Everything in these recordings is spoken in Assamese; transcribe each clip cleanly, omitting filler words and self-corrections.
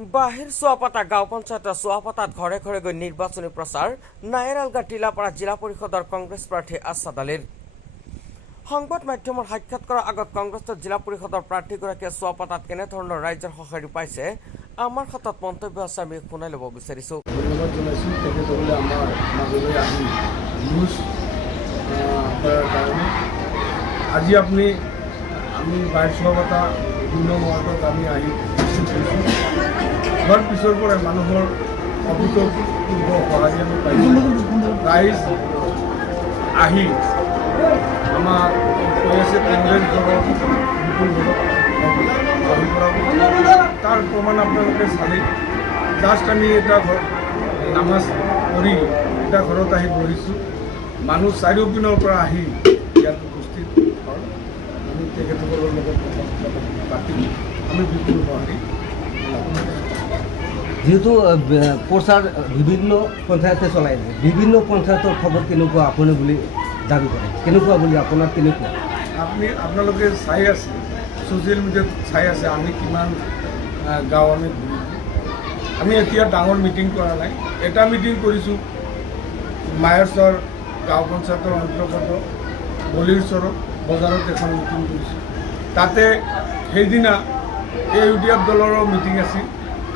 বাহিৰ চোৱাপাতা গাঁও পঞ্চায়তৰ চোৱাপাতাত ঘৰে ঘৰে গৈ নিৰ্বাচনী প্ৰচাৰ নায়েৰালগা টিলাপাৰা জিলা পৰিষদৰ কংগ্ৰেছ প্ৰাৰ্থী আছাদ আলীৰ। সংবাদ মাধ্যমৰ সাক্ষাৎ কৰাৰ আগত কংগ্ৰেছৰ জিলা পৰিষদৰ প্ৰাৰ্থীগৰাকীয়ে চোৱাপাতাত কেনেধৰণৰ ৰাইজৰ সঁহাৰি পাইছে আমাৰ হাতত মন্তব্য আছে, আমি শুনাই ল'ব বিচাৰিছো। ধন্যবাদ জনাইছোঁ তেখেতসকলে আমাৰ মাজলৈ আহি নিউজ কৰাৰ কাৰণে। আজি আমি বাহিৰ চোৱাপাতা বিভিন্ন ৱাৰ্ডত আমি আহি হোৱাৰ পিছৰ পৰাই মানুহৰ অভূতপূৰ্ব সঁহাৰি আমি পাইছোঁ। ৰাইজ আহি আমাক কৈ আছে কংগ্ৰেছ দলৰ বিপুল তাৰ প্ৰমাণ আপোনালোকে চালে। জাষ্ট আমি এটা নামাজ পঢ়ি এটা ঘৰত আহি বহিছোঁ, মানুহ চাৰিওপিনৰ পৰা আহি ইয়াত উপস্থিত হয়। আমি তেখেতসকলৰ লগত পাতি আমি বিপুল সঁহাৰি। যেহেতু প্ৰচাৰ বিভিন্ন পঞ্চায়তে চলাই আছে, বিভিন্ন পঞ্চায়তৰ খবৰ কেনেকুৱা আপুনি বুলি দাবী কৰে, কেনেকুৱা বুলি আপোনাৰ কেনেকুৱা? আপোনালোকে চাই আছে, ছ'চিয়েল মিডিয়াত চাই আছে আমি কিমান গাঁও আমি ঘূৰিছোঁ। আমি এতিয়া ডাঙৰ মিটিং কৰা নাই, এটা মিটিং কৰিছোঁ মায়াৰচৰ গাঁও পঞ্চায়তৰ অন্তৰ্গত বলিৰচৰত বজাৰত এখন মিটিং কৰিছোঁ। তাতে সেইদিনা AUDF দলৰো মিটিং আছিল।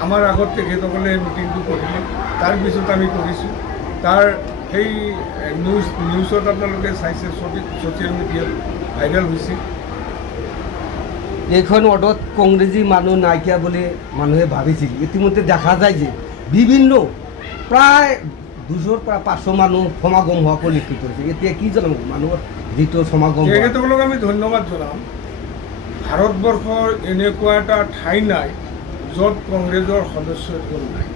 আমাৰ আগত তেখেতসকলে মিটিংটো কৰিলে, তাৰপিছত আমি কৰিছোঁ। তাৰ সেই নিউজত আপোনালোকে চাইছে, ছ'চিয়েল মিডিয়াত ভাইৰেল হৈছে। এইখন ৱাৰ্ডত কংগ্ৰেছী মানুহ নাইকিয়া বুলি মানুহে ভাবিছিল। ইতিমধ্যে দেখা যায় যে বিভিন্ন প্ৰায় 200ৰ পৰা 500 মানুহ সমাগম হোৱা পৰিলক্ষিত হৈছে। এতিয়া কি জনাব মানুহৰ যিটো সমাগম? তেখেতসকলক আমি ধন্যবাদ জনাম। ভাৰতবৰ্ষৰ এনেকুৱা এটা ঠাই নাই য'ত কংগ্ৰেছৰ সদস্য এজন নাই।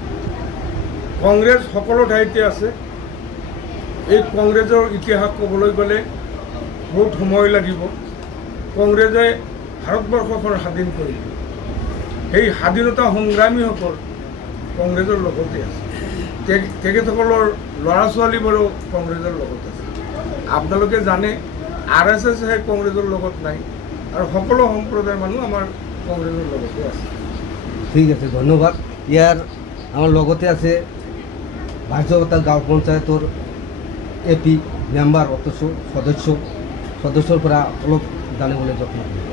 কংগ্ৰেছ সকলো ঠাইতে আছে। এই কংগ্ৰেছৰ ইতিহাস ক'বলৈ গ'লে বহুত সময় লাগিব। কংগ্ৰেছে ভাৰতবৰ্ষখন স্বাধীন কৰিলে। সেই স্বাধীনতা সংগ্ৰামীসকল কংগ্ৰেছৰ লগতে আছে। তেখেতসকলৰ ল'ৰা ছোৱালীবোৰো কংগ্ৰেছৰ লগত আছে। আপোনালোকে জানে RSS কংগ্ৰেছৰ লগত নাই, আৰু সকলো সম্প্ৰদায়ৰ মানুহ আমাৰ কংগ্ৰেছৰ লগতে আছে। ঠিক আছে, ধন্যবাদ। ইয়াৰ আমাৰ লগতে আছে ভাৰতীয়তা গাঁও পঞ্চায়তৰ AP মেম্বাৰ অথচ সদস্যৰ পৰা অলপ জানিবলৈ যত্ন কৰিম।